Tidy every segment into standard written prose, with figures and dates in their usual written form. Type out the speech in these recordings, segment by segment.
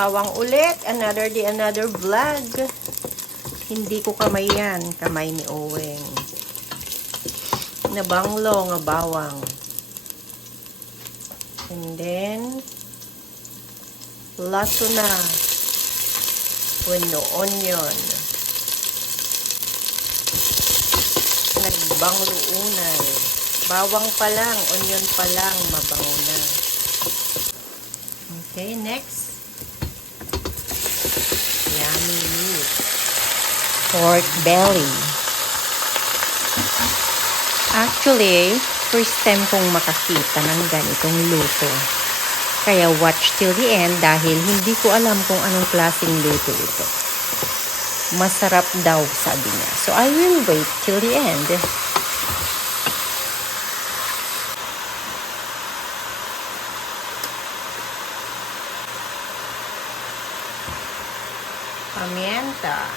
bawang ulit. Another day, another vlog. Hindi ko kamay yan. Kamay ni Oweng. Nabanglo nga bawang. And then, laso na. Puno onion. Nagbanglo unay. Bawang pa lang, onion pa lang, mabango na. Okay, next. Yummy meat. Pork belly. Actually, first time kong makakita ng ganitong luto. Kaya watch till the end dahil hindi ko alam kung anong klaseng luto ito. Masarap daw, sabi niya. So, I will wait till the end. Pimienta.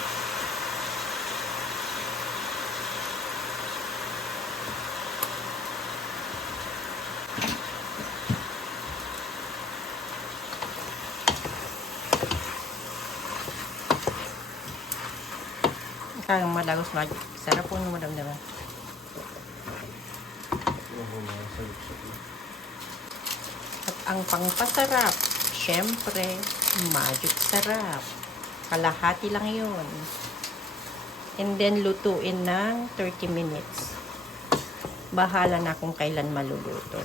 Kayang madagos na. Sarap po nung madamdaman. At ang pangpasarap, syempre, magic sarap. Kalahati lang yun. And then, lutuin ng 30 minutes. Bahala na kung kailan maluluto.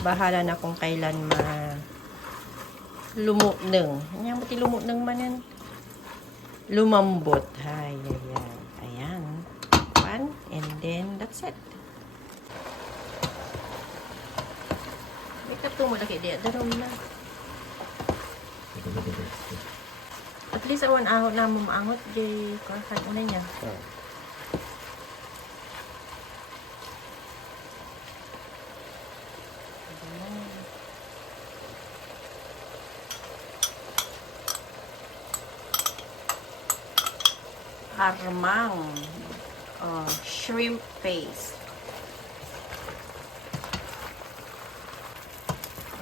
Bahala na kung kailan lumuneng. Ayan, pati lumuneng man yan. Lumambot. Ay, ayan. Ayan. One. And then, that's it. May katong mo laki diya. Darom na. At least awan ahot na maangot. Jay, kasan una niya. Armang shrimp paste.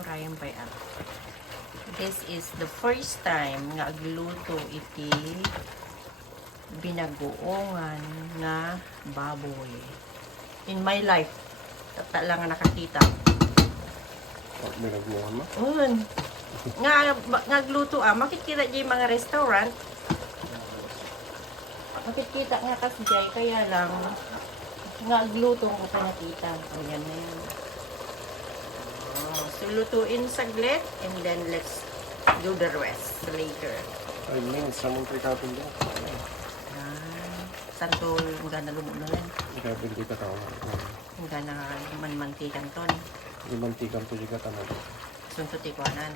Orayan pa yan. This is the first time nga agluto iti binagoongan na baboy. In my life, tata lang nga nakakita. Binagoongan mo? Nga agluto makikita di mga restaurant. Makikita nga kasi jay, kaya lang nga agluto ko pa nakita. O yan na yan. So lutuin saglit and then let's do the rest later. Ay, min, samong prikapin din. Santo yung gana lumot na rin. Prikapin di ka tao. Yung gana manmantikan ton. Limantikan to juga tanong. Sunto tikwanan.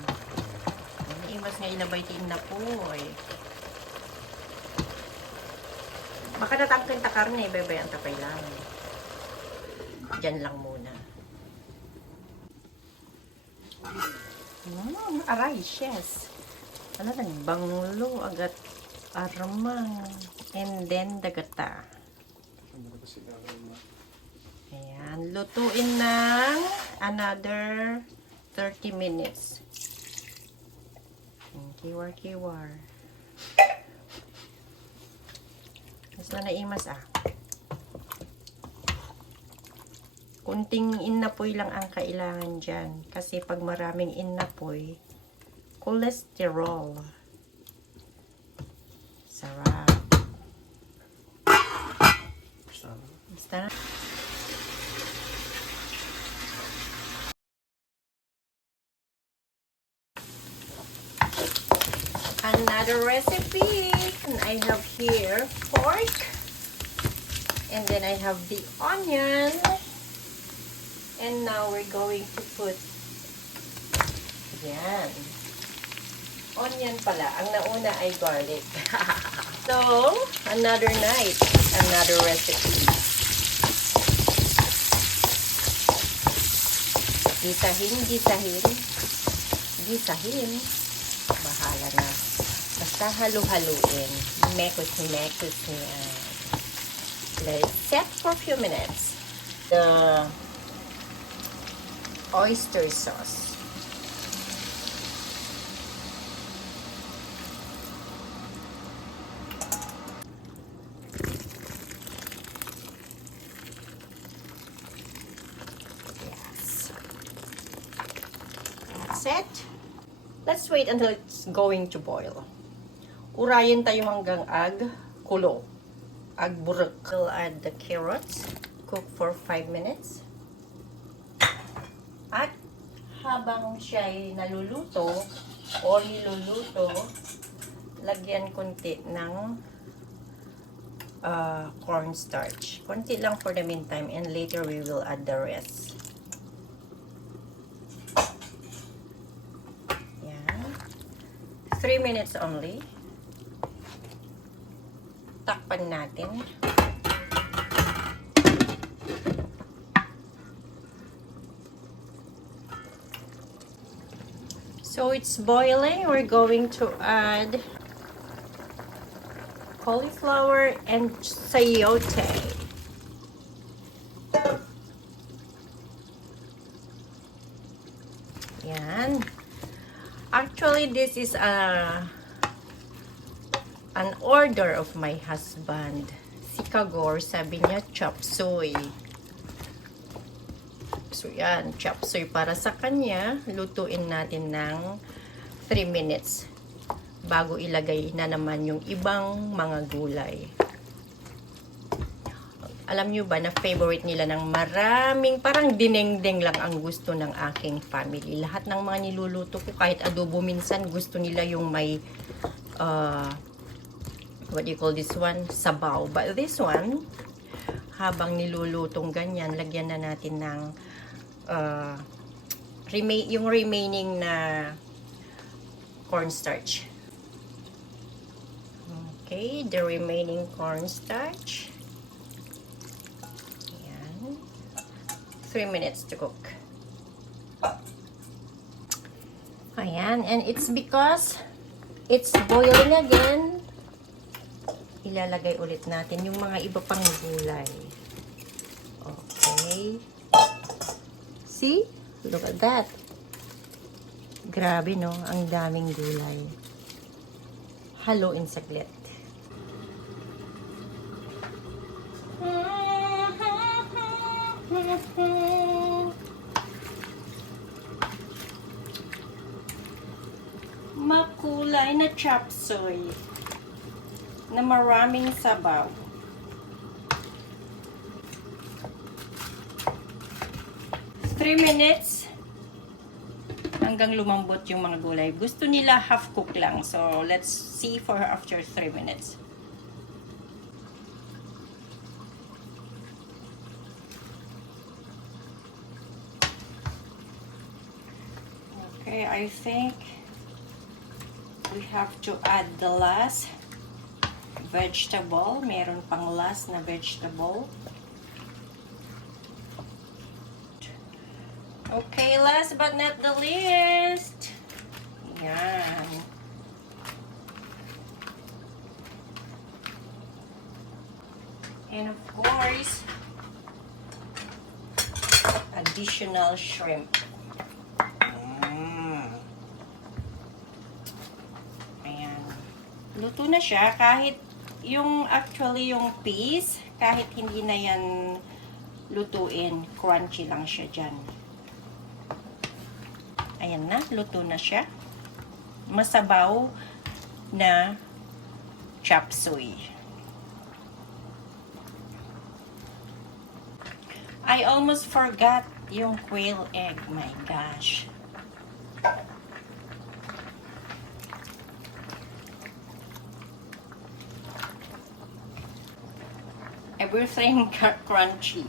Imas nga inabaitiin na po eh. Baka natangkin ta karne, bebe, ang tapay lang. Diyan lang muna. Aray, yes. Ano lang, banglo, agat, armang, and then dagata. Ayan, lutuin ng another 30 minutes. Kiwar-kiwar. Mas na naimas kunting inapoy lang ang kailangan dyan. Kasi pag maraming inapoy, cholesterol. Sarap. Basta na. Another recipe. And I have here pork. And then I have the onion. And now we're going to put yan. Onion pala. Ang nauna ay garlic. So, another night. Another recipe. Gisahin, gisahin. Gisahin. Bahala na. Basta halu-haluin. Mekos-mekos niya. Let it set for a few minutes. The oyster sauce. wait until it's going to boil. Urayin tayo hanggang kulo. Burek. We'll add the carrots. Cook for 5 minutes. At habang siya'y naluluto o niluluto, lagyan konti ng cornstarch. Konti lang for the meantime, and later we will add the rest. Yan. 3 minutes only. Takpan natin. So it's boiling. We're going to add cauliflower and sayote. Yan. Actually, this is an order of my husband. Si Kagor, sabi niya chop suey. So yan, chop suey para sa kanya. Lutuin natin ng 3 minutes bago ilagay na naman yung ibang mga gulay. Alam nyo ba na favorite nila ng maraming, parang dinengdeng lang ang gusto ng aking family. Lahat ng mga niluluto ko, kahit adobo minsan, gusto nila yung may what do you call this one? Sabaw. But this one, habang nilulutong ganyan, lagyan na natin ng yung remaining na cornstarch. Okay, the remaining cornstarch. Ayan. 3 minutes to cook. Ayan, and it's because it's boiling again. Ilalagay ulit natin yung mga iba pang gulay. Okay. See? Look at that. Grabe, no? Ang daming gulay. Haluin saglit. Makulay na chop suey na maraming sabaw. Three minutes hanggang lumambot yung mga gulay. Gusto nila half cook lang. So, let's see for after 3 minutes. Okay, I think we have to add the last vegetable. Meron pang last na vegetable. Okay, last but not the least. Yan. And of course, additional shrimp. Ayan. Luto na siya kahit yung actually yung piece, kahit hindi na yan lutuin, crunchy lang siya dyan. Ayan na, luto na siya. Masabaw na chop suey. I almost forgot yung quail egg. My gosh. Everything got crunchy.